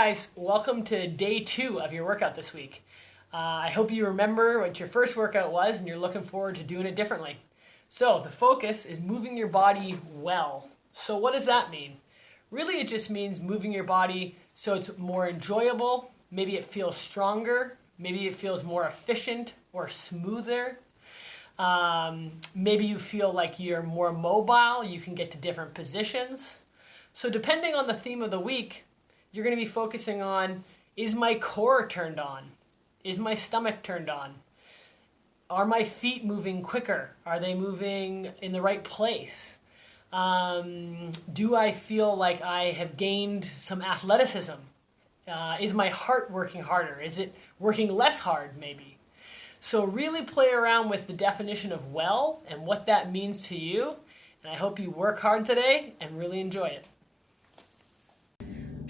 guys, welcome to day 2 of your workout this week. I hope you remember what your first workout was and you're looking forward to doing it differently. So the focus is moving your body well. So what does that mean? Really, it just means moving your body so it's more enjoyable. Maybe it feels stronger. Maybe it feels more efficient or smoother. Maybe you feel like you're more mobile. You can get to different positions. So depending on the theme of the week, you're going to be focusing on, is my core turned on? Is my stomach turned on? Are my feet moving quicker? Are they moving in the right place? Do I feel like I have gained some athleticism? Is my heart working harder? Is it working less hard maybe? So really play around with the definition of well and what that means to you. And I hope you work hard today and really enjoy it.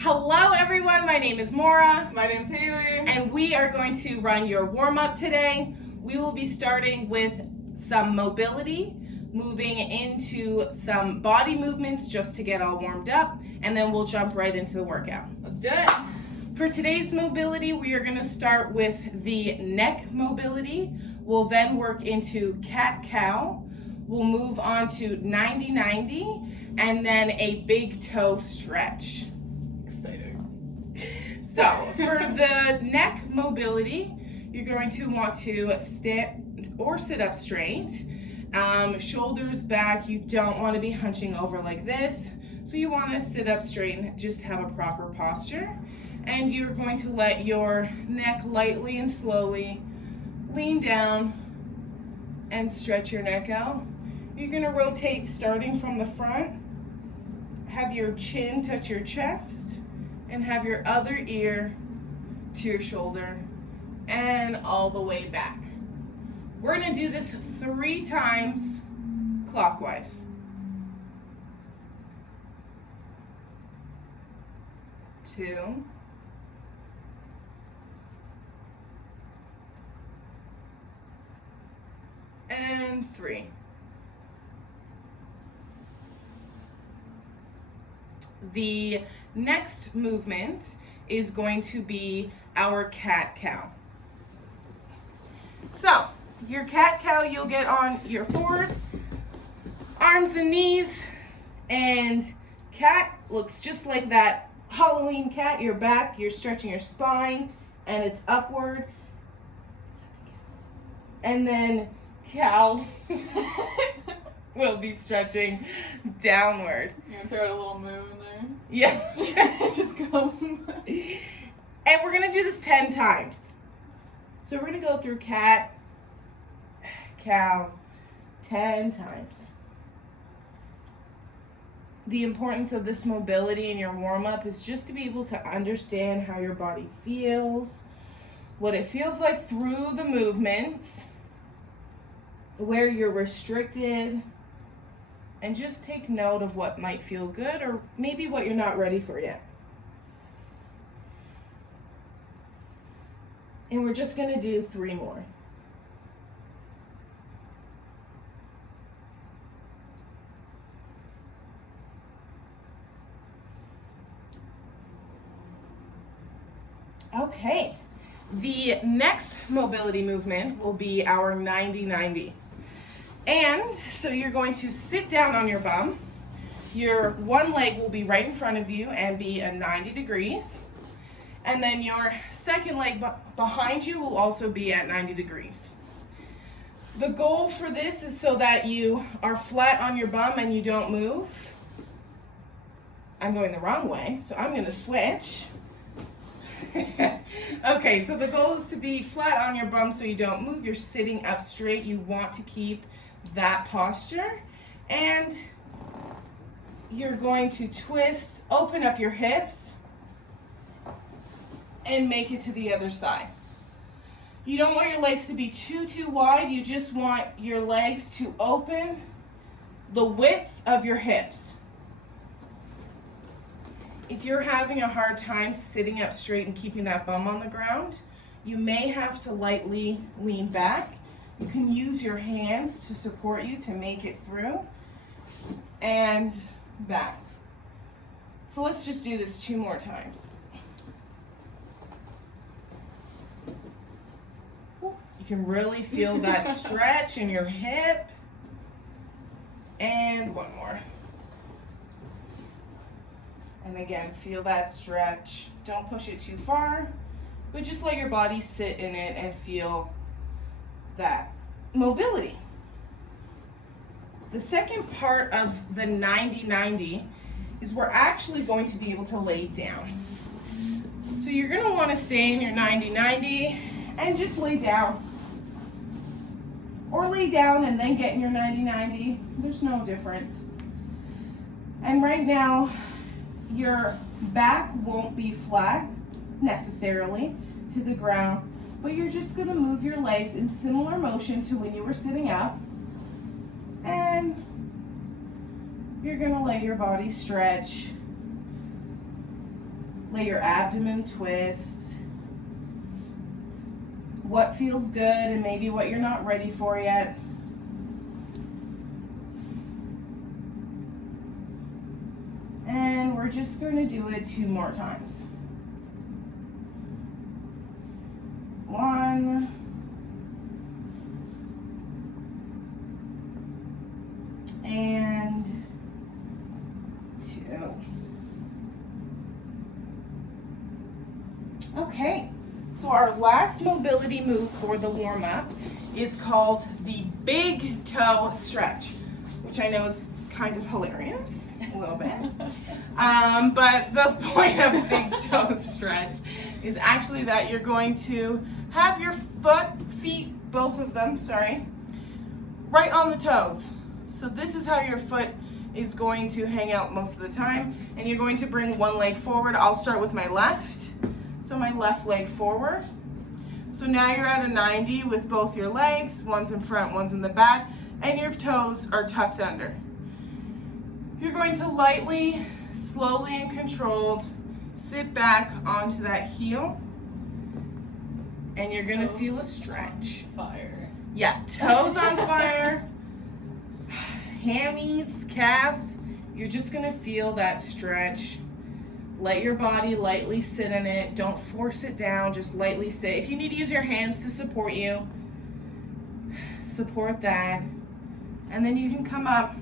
Hello everyone, my name is Maura. My name's Haley. And we are going to run your warm-up today. We will be starting with some mobility, moving into some body movements just to get all warmed up, and then we'll jump right into the workout. Let's do it. For today's mobility, we are going to start with the neck mobility. We'll then work into cat-cow. We'll move on to 90-90, and then a big toe stretch. Exciting. So for the neck mobility, you're going to want to stand or sit up straight. Shoulders back. You don't want to be hunching over like this. So you want to sit up straight and just have a proper posture. And you're going to let your neck lightly and slowly lean down and stretch your neck out. You're going to rotate starting from the front. Have your chin touch your chest and have your other ear to your shoulder and all the way back. We're going to do this 3 times clockwise. 2, and 3. The next movement is going to be our cat-cow. So, your cat-cow, you'll get on your 4s, arms and knees, and cat looks just like that Halloween cat. Your back, you're stretching your spine, and it's upward. And then cow will be stretching downward. You're gonna throw it a little move in there? Yeah. Just go. And we're gonna do this 10 times. So we're gonna go through cat, cow, 10 times. The importance of this mobility in your warm-up is just to be able to understand how your body feels, what it feels like through the movements, where you're restricted, and just take note of what might feel good or maybe what you're not ready for yet. And we're just going to do 3 more. Okay, the next mobility movement will be our 90-90. And so you're going to sit down on your bum. Your one leg will be right in front of you and be at 90 degrees. And then your second leg behind you will also be at 90 degrees. The goal for this is so that you are flat on your bum and you don't move. I'm going the wrong way, so I'm going to switch. Okay, so the goal is to be flat on your bum so you don't move. You're sitting up straight. You want to keep that posture. And you're going to twist, open up your hips, and make it to the other side. You don't want your legs to be too wide. You just want your legs to open the width of your hips. If you're having a hard time sitting up straight and keeping that bum on the ground, you may have to lightly lean back. You can use your hands to support you to make it through. And back. So let's just do this 2 more times. can really feel that stretch in your hip. And one more. And again, feel that stretch. Don't push it too far, but just let your body sit in it and feel that mobility. The second part of the 90-90 is we're actually going to be able to lay down. So you're going to want to stay in your 90-90 and just lay down. Or lay down and then get in your 90-90. There's no difference. And right now, your back won't be flat necessarily to the ground, but you're just going to move your legs in similar motion to when you were sitting up. And you're going to let your body stretch. Let your abdomen twist. What feels good and maybe what you're not ready for yet. And we're just going to do it 2 more times. 1. And 2. Okay, so our last mobility move for the warm-up is called the big toe stretch, which I know is kind of hilarious, a little bit. But the point of big toe stretch is actually that you're going to have your feet, both of them, right on the toes. So this is how your foot is going to hang out most of the time, and you're going to bring one leg forward. I'll start with my left. So my left leg forward. So now you're at a 90 with both your legs, one's in front, one's in the back, and your toes are tucked under. You're going to lightly, slowly and controlled sit back onto that heel, and you're gonna feel a stretch. Fire. Yeah, toes on fire, hammies, calves, you're just gonna feel that stretch. Let your body lightly sit in it. Don't force it down, just lightly sit. If you need to use your hands to support you, support that. And then you can come up.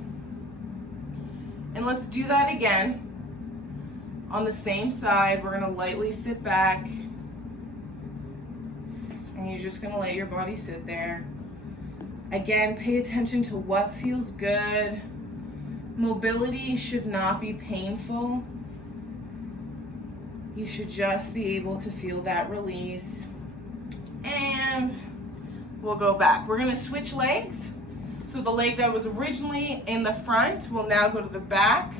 And let's do that again. On the same side, we're gonna lightly sit back. And you're just gonna let your body sit there. Again, pay attention to what feels good. Mobility should not be painful. You should just be able to feel that release. And we'll go back. We're gonna switch legs. So the leg that was originally in the front will now go to the back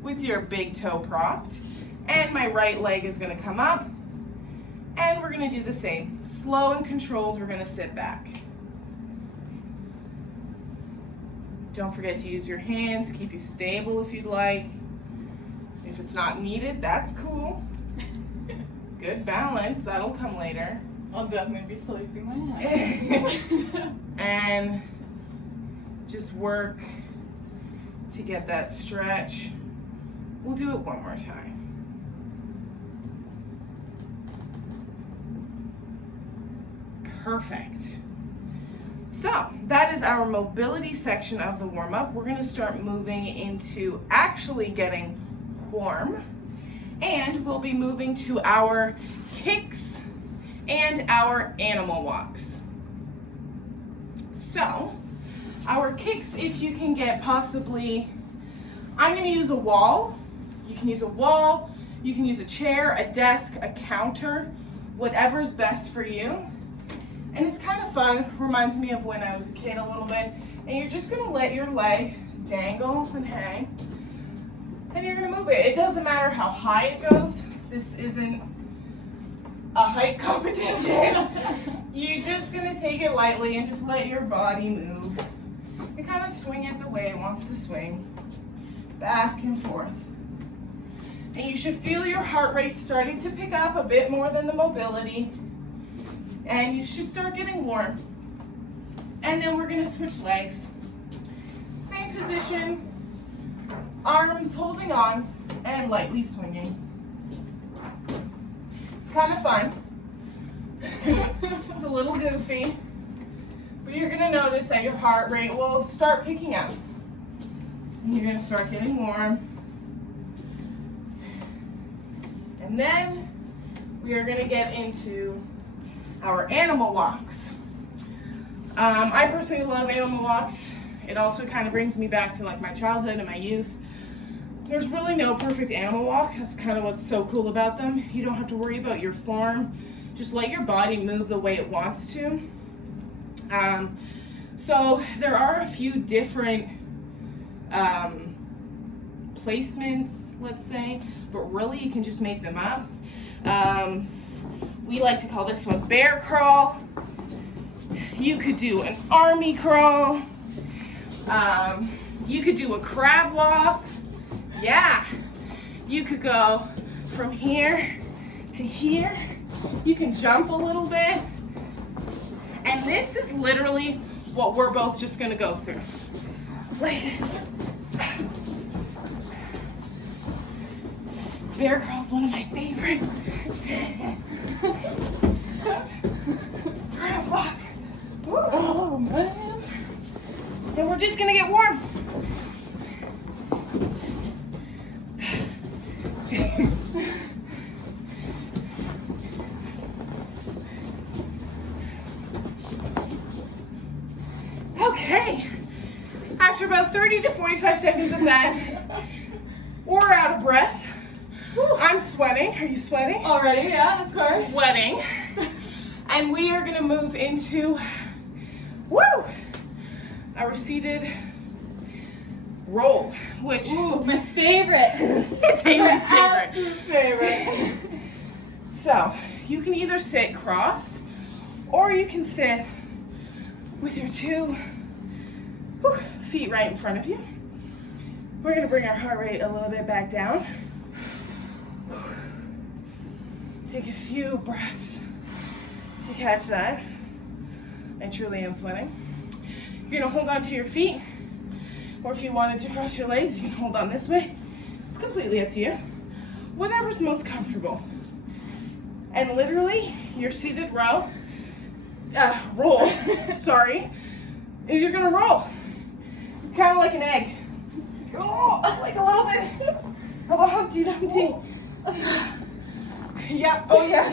with your big toe propped. And my right leg is gonna come up. And we're gonna do the same. Slow and controlled, we're gonna sit back. Don't forget to use your hands, keep you stable if you'd like. If it's not needed, that's cool. Good balance, that'll come later. I'll definitely be still using my hands. And just work to get that stretch. We'll do it one more time. Perfect. So that is our mobility section of the warm-up. We're gonna start moving into actually getting warm. And we'll be moving to our kicks and our animal walks. So, our kicks, if you can get possibly, I'm gonna use a wall. You can use a wall, you can use a chair, a desk, a counter, whatever's best for you. And it's kind of fun, reminds me of when I was a kid a little bit. And you're just gonna let your leg dangle and hang. And you're gonna move it. It doesn't matter how high it goes. This isn't a height competition. You're just gonna take it lightly and just let your body move. And kind of swing it the way it wants to swing. Back and forth. And you should feel your heart rate starting to pick up a bit more than the mobility. And you should start getting warm. And then we're gonna switch legs. Same position. Arms holding on and lightly swinging. It's kind of fun. It's a little goofy. But you're gonna notice that your heart rate will start picking up. And you're gonna start getting warm. And then we are gonna get into our animal walks. I personally love animal walks. It also kind of brings me back to like my childhood and my youth. There's really no perfect animal walk. That's kind of what's so cool about them. You don't have to worry about your form. Just let your body move the way it wants to. So there are a few different placements, let's say, but really you can just make them up. We like to call this one bear crawl. You could do an army crawl. You could do a crab walk. Yeah. You could go from here to here. You can jump a little bit. And this is literally what we're both just gonna go through. Like this. Bear crawl's one of my favorites. Crab walk. Oh man. And we're just gonna get warm. Okay. After about 30 to 45 seconds of that, we're out of breath. I'm sweating. Are you sweating? Already, yeah, of course. Sweating. And we are gonna move into, our seated roll, which My favorite. is Haley's favorite. Absolute favorite. So you can either sit cross or you can sit with your two feet right in front of you. We're gonna bring our heart rate a little bit back down. Take a few breaths to catch that. I truly am sweating. You're gonna hold on to your feet, or if you wanted to cross your legs, you can hold on this way. It's completely up to you. Whatever's most comfortable. And literally, your seated roll, sorry, is you're gonna roll. Kind of like an egg. Like a little bit of a Humpty Dumpty. Yeah, oh yeah.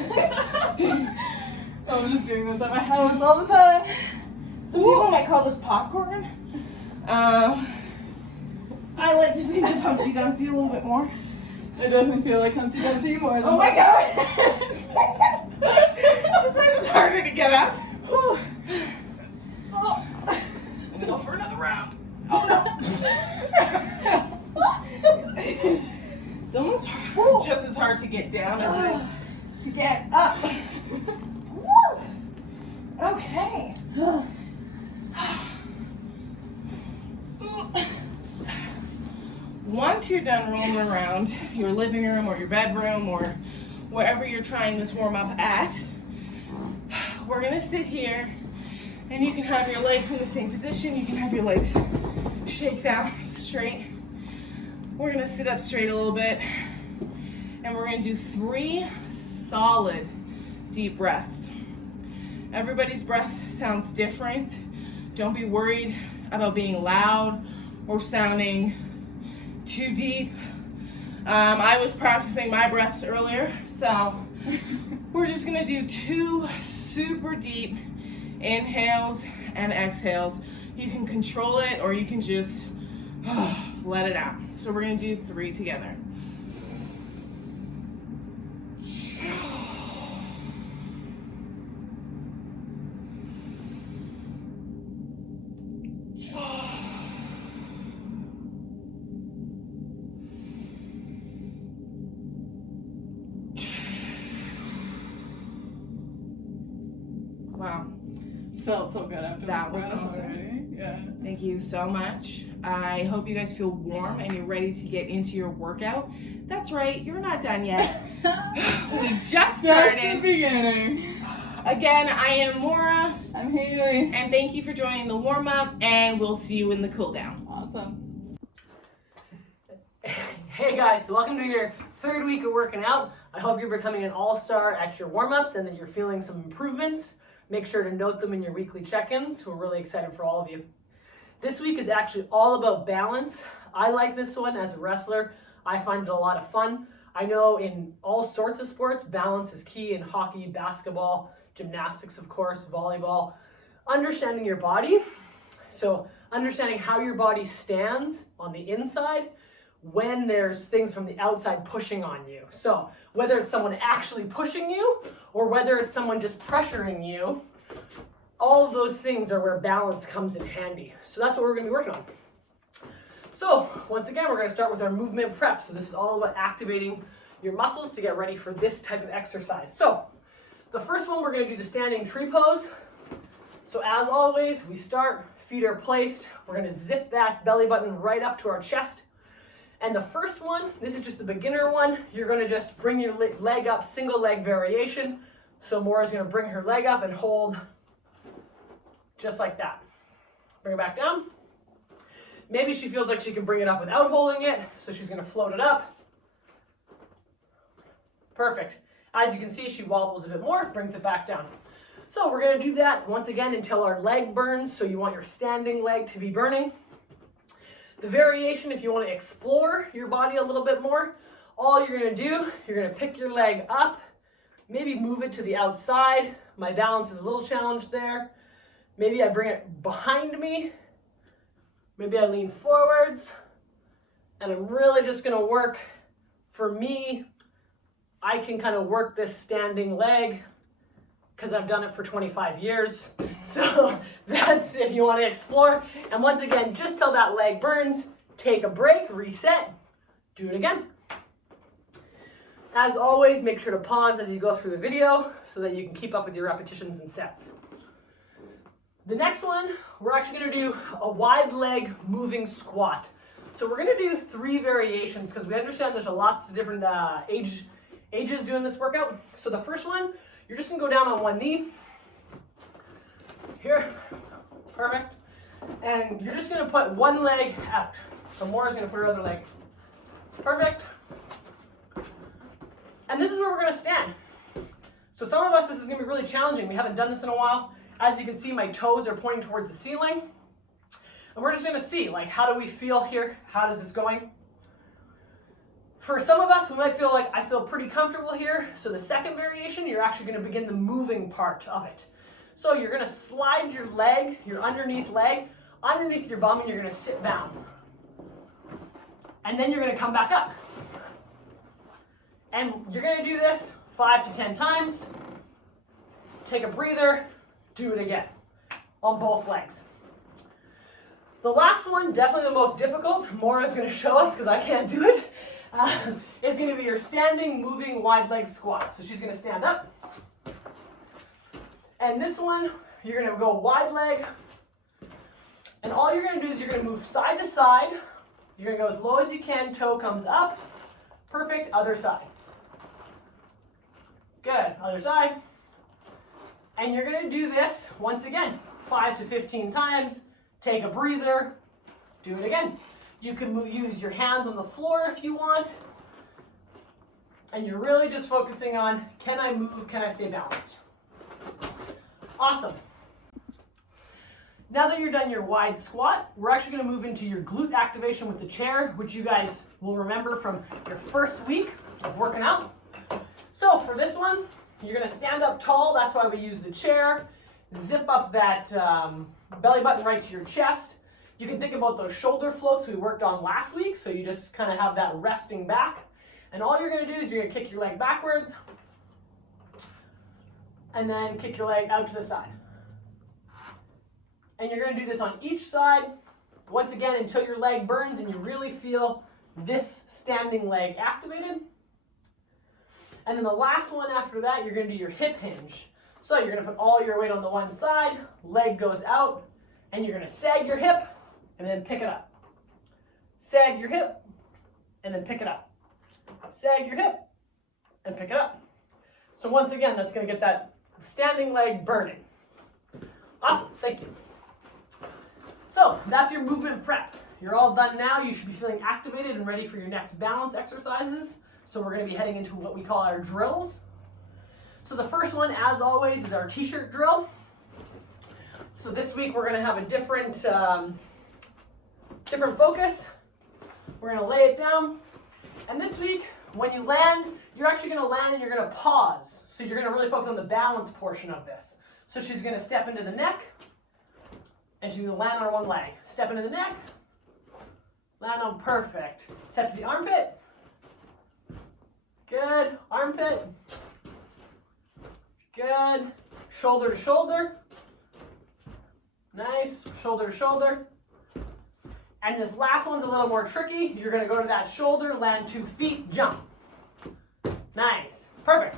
I'm just doing this at my house all the time. Some people might call this popcorn. I like to think of Humpty Dumpty a little bit more. I definitely feel like Humpty Dumpty more than Oh my god! Sometimes it's harder to get up. I'm gonna go for another round. Oh no! It's almost just as hard to get down as it is to get up. Woo! Okay. Once you're done rolling around your living room or your bedroom or wherever you're trying this warm up at, we're gonna sit here and you can have your legs in the same position. You can have your legs shake down straight. We're gonna sit up straight a little bit and we're gonna do 3 solid deep breaths. Everybody's breath sounds different. Don't be worried about being loud or sounding too deep. I was practicing my breaths earlier, so we're just gonna do 2 super deep inhales and exhales. You can control it or you can just let it out. So we're gonna do 3 together. Wow. Felt so good after That this was breath awesome. already. Yeah. Thank you so much. I hope you guys feel warm and you're ready to get into your workout. That's right, you're not done yet. We just Just the started. beginning. Again, I am Maura, I'm Haley. and thank you for joining the warm-up, and we'll see you in the cool-down. Awesome. Hey guys, welcome to your 3rd week of working out. I hope you're becoming an all-star at your warm-ups and that you're feeling some improvements. Make sure to note them in your weekly check-ins. We're really excited for all of you. This week is actually all about balance. I like this one as a wrestler. I find it a lot of fun. I know in all sorts of sports, balance is key in hockey, basketball, gymnastics, of course, volleyball. Understanding your body. So understanding how your body stands on the inside when there's things from the outside pushing on you. So whether it's someone actually pushing you or whether it's someone just pressuring you, all of those things are where balance comes in handy. So that's what we're going to be working on. So once again, we're going to start with our movement prep. So this is all about activating your muscles to get ready for this type of exercise. So the first one, we're going to do the standing tree pose. So as always, we start, feet are placed. We're going to zip that belly button right up to our chest. And the first one, this is just the beginner one. You're going to just bring your leg up, single leg variation. So Maura's going to bring her leg up and hold just like that. Bring it back down. Maybe she feels like she can bring it up without holding it, so she's going to float it up. Perfect. As you can see, she wobbles a bit more, brings it back down. So we're going to do that once again until our leg burns, so you want your standing leg to be burning. The variation, if you want to explore your body a little bit more, all you're going to do, you're going to pick your leg up, maybe move it to the outside. My balance is a little challenged there. Maybe I bring it behind me. Maybe I lean forwards. And I'm really just going to work. For me, I can kind of work this standing leg because I've done it for 25 years. So that's if you want to explore. And once again, just till that leg burns, take a break, reset, do it again. As always, make sure to pause as you go through the video so that you can keep up with your repetitions and sets. The next one, we're actually going to do a wide leg moving squat. So we're going to do 3 variations because we understand there's lots of different ages doing this workout. So the first one, you're just going to go down on one knee. Here. Perfect. And you're just going to put one leg out. So Maura's going to put her other leg. Perfect. And this is where we're going to stand. So some of us, this is going to be really challenging. We haven't done this in a while. As you can see, my toes are pointing towards the ceiling. And we're just going to see, like, how do we feel here? How is this going? For some of us, we might feel like I feel pretty comfortable here. So the second variation, you're actually going to begin the moving part of it. So you're going to slide your leg, your underneath leg, underneath your bum, and you're going to sit down. And then you're going to come back up. And you're going to do this 5 to 10 times. Take a breather. Do it again on both legs. The last one, definitely the most difficult, Maura's going to show us because I can't do it, is going to be your standing, moving, wide leg squat. So she's going to stand up. And this one, you're going to go wide leg. And all you're going to do is you're going to move side to side. You're going to go as low as you can, toe comes up. Perfect, other side. Good, other side. And you're going to do this, once again, 5 to 15 times. Take a breather. Do it again. You can use your hands on the floor if you want. And you're really just focusing on, can I move? Can I stay balanced? Awesome. Now that you're done your wide squat, we're actually going to move into your glute activation with the chair, which you guys will remember from your first week of working out. So for this one, you're going to stand up tall. That's why we use the chair. Zip up that belly button right to your chest. You can think about those shoulder floats we worked on last week. So you just kind of have that resting back. And all you're going to do is you're going to kick your leg backwards. And then kick your leg out to the side. And you're going to do this on each side. Once again, until your leg burns and you really feel this standing leg activated. And then the last one after that, you're going to do your hip hinge. So you're going to put all your weight on the one side, leg goes out, and you're going to sag your hip and then pick it up. Sag your hip and then pick it up. Sag your hip and pick it up. So once again, that's going to get that standing leg burning. Awesome, thank you. So that's your movement prep. You're all done now. You should be feeling activated and ready for your next balance exercises. So we're going to be heading into what we call our drills. So the first one, as always, is our t-shirt drill. So this week we're going to have a different focus. We're going to lay it down. And this week, when you land, you're actually going to land and you're going to pause. So you're going to really focus on the balance portion of this. So she's going to step into the neck, and she's going to land on one leg. Step into the neck, land on perfect. Step to the armpit. Good. Armpit. Good. Shoulder to shoulder. Nice. Shoulder to shoulder. And this last one's a little more tricky. You're going to go to that shoulder, land 2 feet, jump. Nice. Perfect.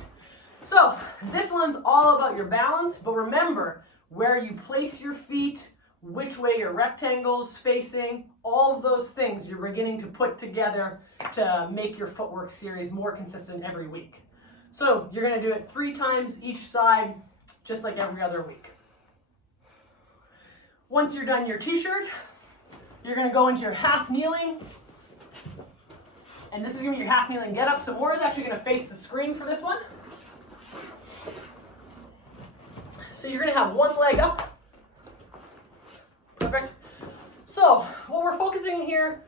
So this one's all about your balance, but remember where you place your feet, which way your rectangle's facing, all of those things you're beginning to put together to make your footwork series more consistent every week. So you're going to do it 3 times each side, just like every other week. Once you're done your t-shirt, you're going to go into your half kneeling. And this is going to be your half kneeling get up. So Maura's actually going to face the screen for this one. So you're going to have one leg up. Perfect. So what we're focusing here,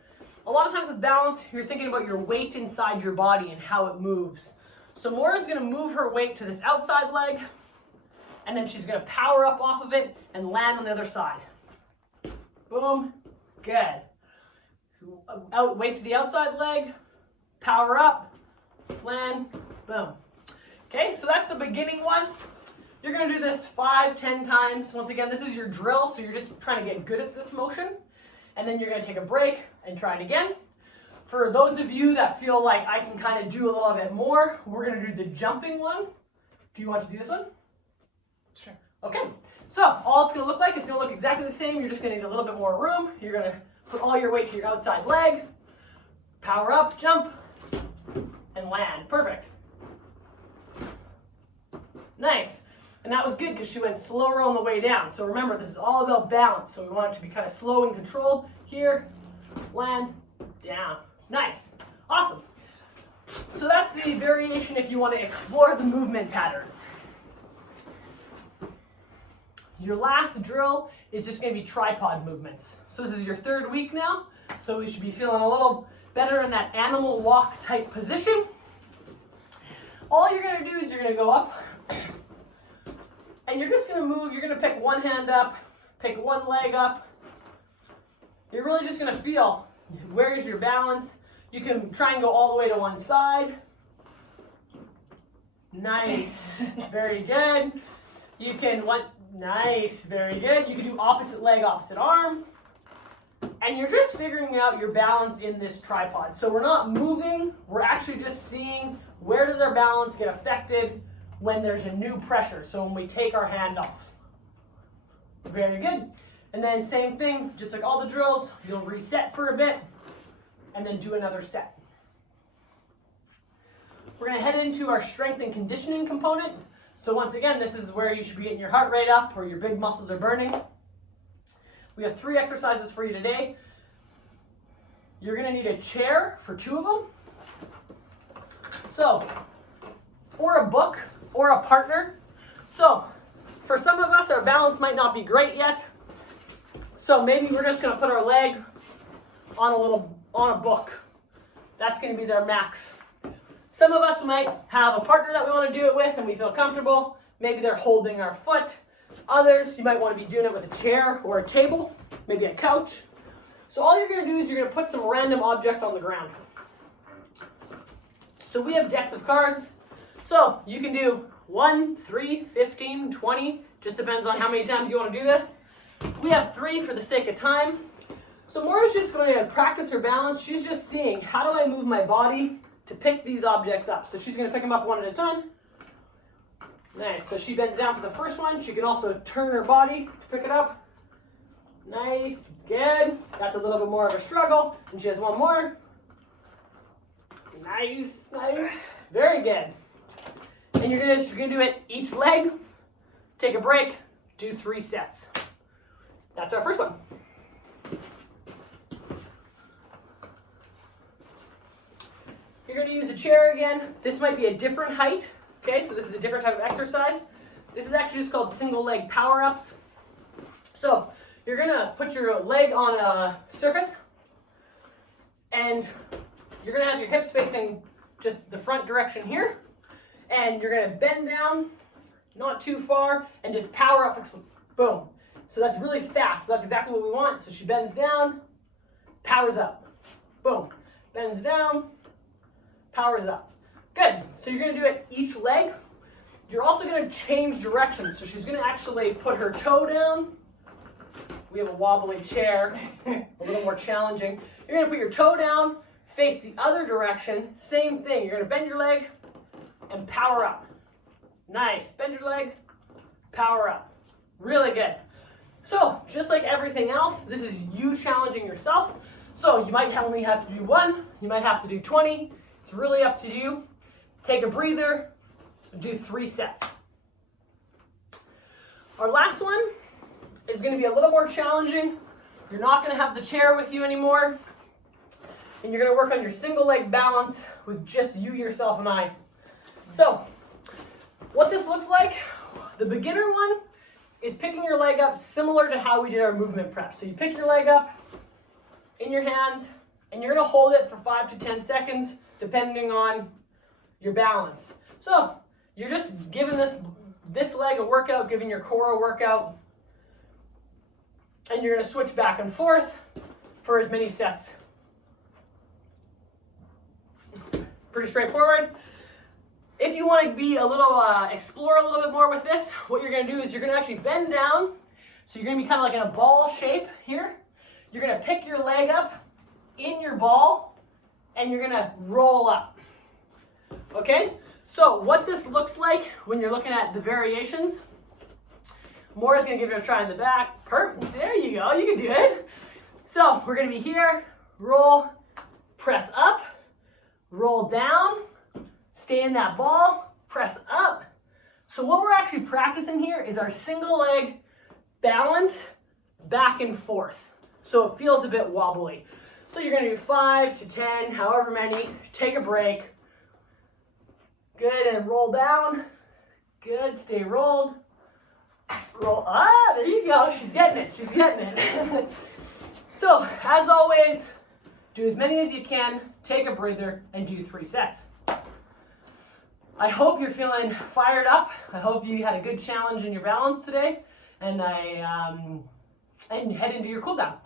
a lot of times with balance, you're thinking about your weight inside your body and how it moves. So Maura's going to move her weight to this outside leg, and then she's going to power up off of it and land on the other side. Boom. Good. Weight to the outside leg, power up, land, boom. Okay, so that's the beginning one. You're going to do this 5-10 times. Once again, this is your drill, so you're just trying to get good at this motion. And then you're going to take a break and try it again. For those of you that feel like I can kind of do a little bit more, we're going to do the jumping one. Do you want to do this one? Sure. Okay, so all it's going to look like, it's going to look exactly the same. You're just going to need a little bit more room. You're going to put all your weight to your outside leg, power up, jump, and land. Perfect. Nice. And that was good because she went slower on the way down. So remember, this is all about balance. So we want it to be kind of slow and controlled. Here, land, down. Nice. Awesome. So that's the variation if you want to explore the movement pattern. Your last drill is just going to be tripod movements. So this is your 3rd week now. So we should be feeling a little better in that animal walk type position. All you're going to do is you're going to go up. And you're just going to move. You're going to pick one hand up, pick one leg up. You're really just going to feel where's your balance. You can try and go all the way to one side. Nice. Very good. You can nice. Very good. You can do opposite leg, opposite arm. And you're just figuring out your balance in this tripod. So we're not moving. We're actually just seeing where does our balance get affected when there's a new pressure. So when we take our hand off. Very good. And then same thing, just like all the drills, you'll reset for a bit and then do another set. We're going to head into our strength and conditioning component. So once again, this is where you should be getting your heart rate up or your big muscles are burning. We have 3 exercises for you today. You're going to need a chair for 2 of them. So, or a book or a partner. So, for some of us, our balance might not be great yet. So maybe we're just going to put our leg on a book. That's going to be their max. Some of us might have a partner that we want to do it with and we feel comfortable. Maybe they're holding our foot. Others, you might want to be doing it with a chair or a table, maybe a couch. So all you're going to do is you're going to put some random objects on the ground. So we have decks of cards. So you can do 1, 3, 15, 20. Just depends on how many times you want to do this. We have 3 for the sake of time. So Maura's just going to practice her balance. She's just seeing, how do I move my body to pick these objects up? So she's going to pick them up one at a time. Nice. So she bends down for the first one. She can also turn her body to pick it up. Nice. Good. That's a little bit more of a struggle. And she has one more. Nice. Nice. Very good. And you're gonna do it each leg. Take a break. Do 3 sets. That's our first one. You're going to use a chair again. This might be a different height. Okay, so this is a different type of exercise. This is actually just called single leg power-ups. So you're gonna put your leg on a surface, and you're gonna have your hips facing just the front direction here, and you're gonna bend down, not too far, and just power up, boom. So that's really fast, so that's exactly what we want. So she bends down, powers up, boom. Bends down, powers up. Good, so you're gonna do it each leg. You're also gonna change directions. So she's gonna actually put her toe down. We have a wobbly chair, a little more challenging. You're gonna put your toe down, face the other direction, same thing. You're gonna bend your leg and power up. Nice, bend your leg, power up. Really good. So, just like everything else, this is you challenging yourself. So, you might only have to do 1, you might have to do 20. It's really up to you. Take a breather, do 3 sets. Our last one is going to be a little more challenging. You're not going to have the chair with you anymore. And you're going to work on your single leg balance with just you, yourself, and I. So, what this looks like, the beginner one is picking your leg up similar to how we did our movement prep. So you pick your leg up in your hands, and you're going to hold it for 5 to 10 seconds, depending on your balance. So you're just giving this leg a workout, giving your core a workout, and you're going to switch back and forth for as many sets. Pretty straightforward. If you want to be a little, explore a little bit more with this, what you're going to do is you're going to actually bend down. So you're going to be kind of like in a ball shape here. You're going to pick your leg up in your ball, and you're going to roll up. Okay? So what this looks like when you're looking at the variations, Maura's going to give it a try in the back. Perfect. There you go. You can do it. So we're going to be here, roll, press up, roll down, stay in that ball, press up. So what we're actually practicing here is our single leg balance back and forth. So it feels a bit wobbly. So you're gonna do 5 to 10, however many, take a break. Good, and roll down. Good, stay rolled. Roll, there you go, she's getting it, she's getting it. So, as always, do as many as you can, take a breather, and do 3 sets. I hope you're feeling fired up. I hope you had a good challenge in your balance today, and and head into your cool down.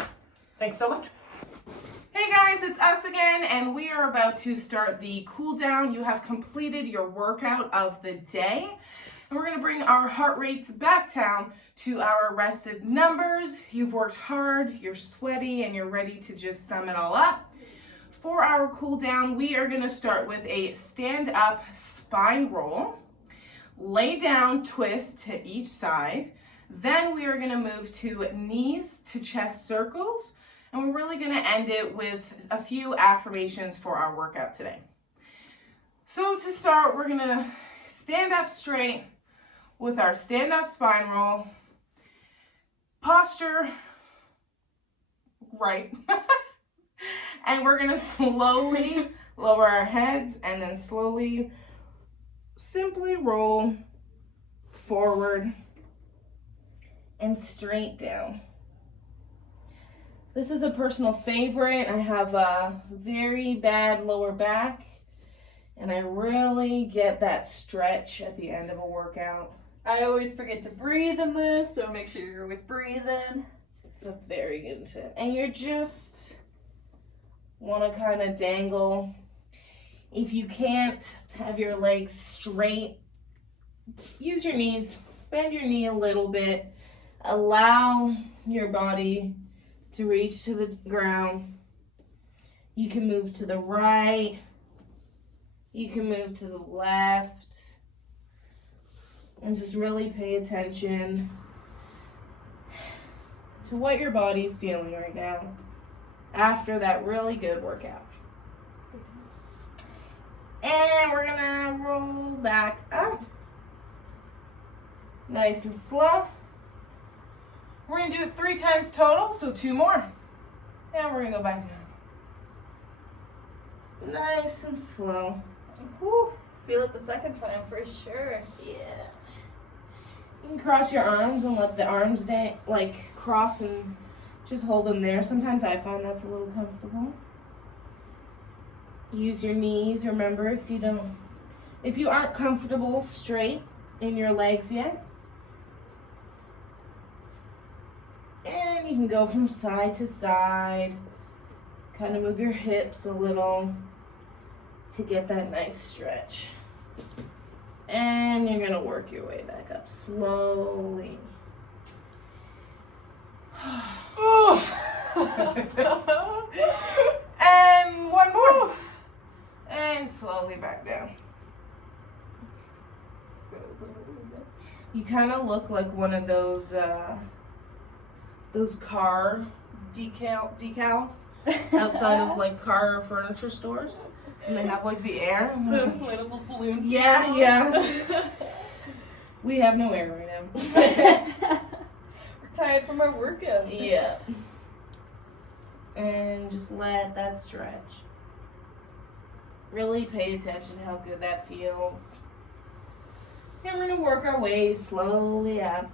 Thanks so much. Hey guys, it's us again, and we are about to start the cool down. You have completed your workout of the day, and we're going to bring our heart rates back down to our rested numbers. You've worked hard, you're sweaty, and you're ready to just sum it all up. For our cool down, we are going to start with a stand up spine roll, lay down twist to each side. Then we are going to move to knees to chest circles, and we're really going to end it with a few affirmations for our workout today. So to start, we're going to stand up straight with our stand up spine roll, posture right. And we're going to slowly lower our heads and then slowly, simply roll forward and straight down. This is a personal favorite. I have a very bad lower back, and I really get that stretch at the end of a workout. I always forget to breathe in this, so make sure you're always breathing. It's a very good tip. And you're just want to kind of dangle. If you can't have your legs straight, use your knees, bend your knee a little bit, allow your body to reach to the ground. You can move to the right, you can move to the left, and just really pay attention to what your body's feeling right now after that really good workout. And we're gonna roll back up, nice and slow. We're gonna do it 3 times total, so 2 more. And we're gonna go back down. Nice and slow. Whew, feel it the second time for sure. Yeah. You can cross your arms and let the arms cross and just hold them there. Sometimes I find that's a little comfortable. Use your knees. Remember, if you aren't comfortable straight in your legs yet, and you can go from side to side, kind of move your hips a little to get that nice stretch. And you're gonna work your way back up slowly. And one more. And slowly back down. You kind of look like one of those car decals outside of like car or furniture stores, and they have like the air, the inflatable balloon. Yeah. We have no air right now. We're tired from our workout. Yeah. And just let that stretch. Really pay attention to how good that feels. And we're gonna work our way slowly up.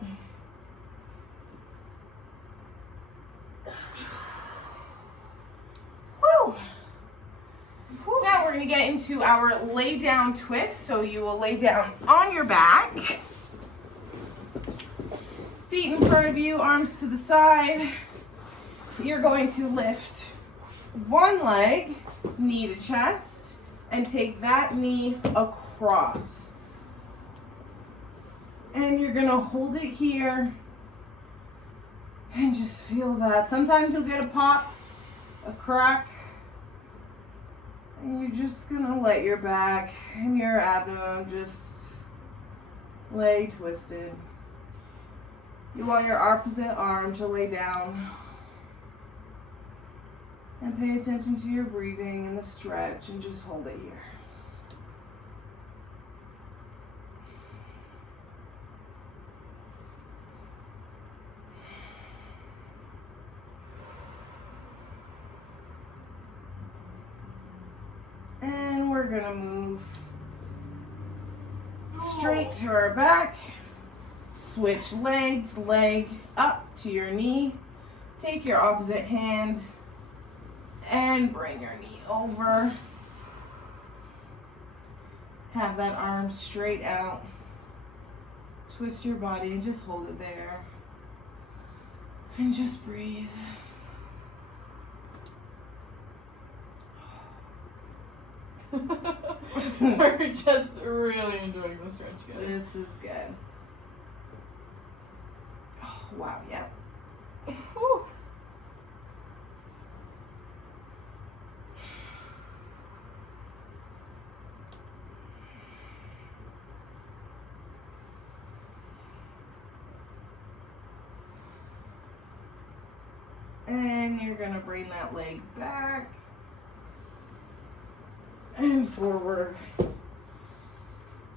Woo! Now we're gonna get into our lay down twist. So you will lay down on your back. Feet in front of you, arms to the side. You're going to lift one leg, knee to chest, and take that knee across. And you're gonna hold it here and just feel that. Sometimes you'll get a pop, a crack, and you're just gonna let your back and your abdomen just lay twisted. You want your opposite arm to lay down. And pay attention to your breathing and the stretch and just hold it here. And we're gonna move straight to our back. Switch legs, leg up to your knee. Take your opposite hand and bring your knee over. Have that arm straight out. Twist your body and just hold it there. And just breathe. We're just really enjoying the stretch, guys. This is good. Oh, wow, yeah. Whew. And you're gonna bring that leg back and forward.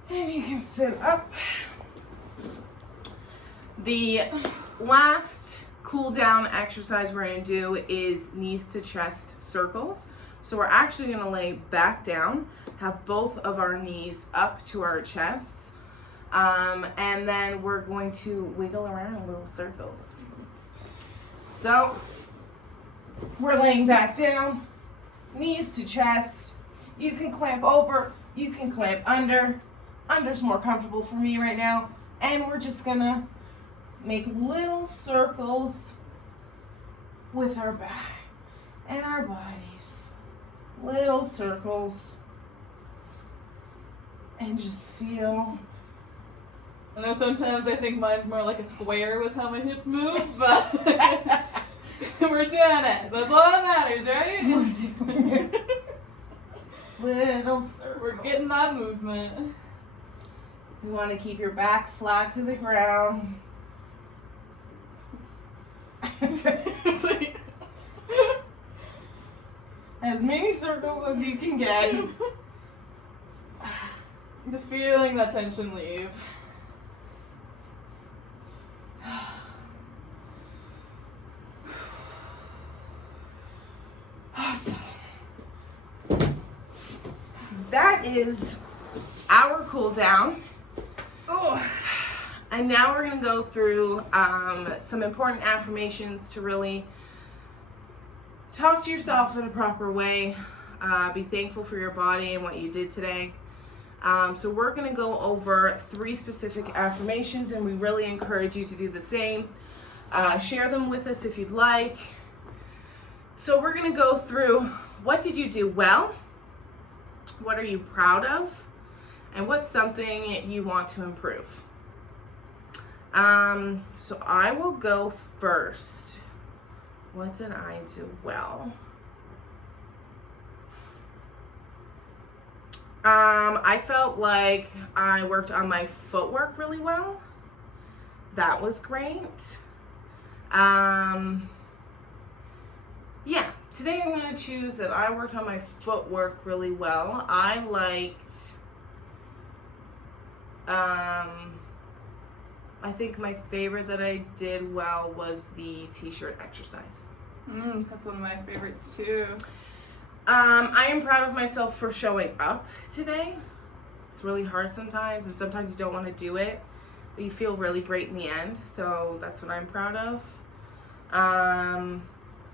And you can sit up. The last cool down exercise we're gonna do is knees to chest circles. So we're actually gonna lay back down, have both of our knees up to our chests, and then we're going to wiggle around in little circles. So we're laying back down, knees to chest. You can clamp over, you can clamp under. Under's more comfortable for me right now. And we're just gonna make little circles with our back and our bodies. Little circles. And just feel. I know sometimes I think mine's more like a square with how my hips move, but we're doing it. That's all that matters, right? We're doing it. Little circles. We're getting that movement. You want to keep your back flat to the ground. As many circles as you can get. Just feeling that tension leave. Awesome. That is our cool down. Oh. And now we're going to go through some important affirmations to really talk to yourself in a proper way. Be thankful for your body and what you did today. So we're going to go over 3 specific affirmations, and we really encourage you to do the same. Share them with us if you'd like. So we're going to go through, what did you do well? What are you proud of? And what's something you want to improve? So I will go first. What did I do well? I felt like I worked on my footwork really well. That was great. Yeah, today I'm going to choose that I worked on my footwork really well. I liked, I think my favorite that I did well was the t-shirt exercise. That's one of my favorites too. I am proud of myself for showing up today. It's really hard sometimes, and sometimes you don't want to do it, but you feel really great in the end. So that's what I'm proud of.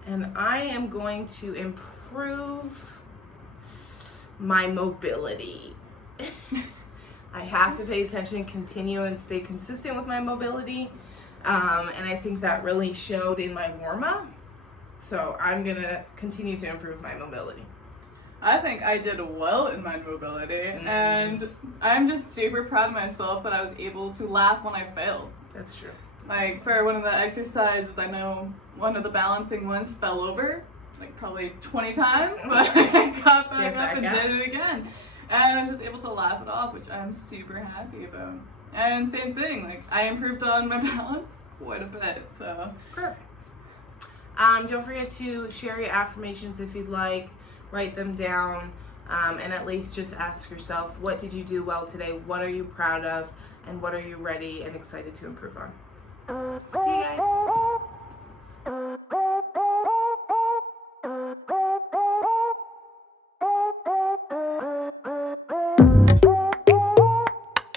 And I am going to improve my mobility. I have to pay attention, continue, and stay consistent with my mobility. And I think that really showed in my warm-up. So I'm going to continue to improve my mobility. I think I did well in my mobility, and I'm just super proud of myself that I was able to laugh when I failed. That's true. Like, for one of the exercises, I know one of the balancing ones fell over, like probably 20 times, but I got back up and did it again. And I was just able to laugh it off, which I'm super happy about. And same thing, like, I improved on my balance quite a bit, so. Perfect. Don't forget to share your affirmations if you'd like. Write them down, and at least just ask yourself, what did you do well today? What are you proud of? And what are you ready and excited to improve on? See you guys.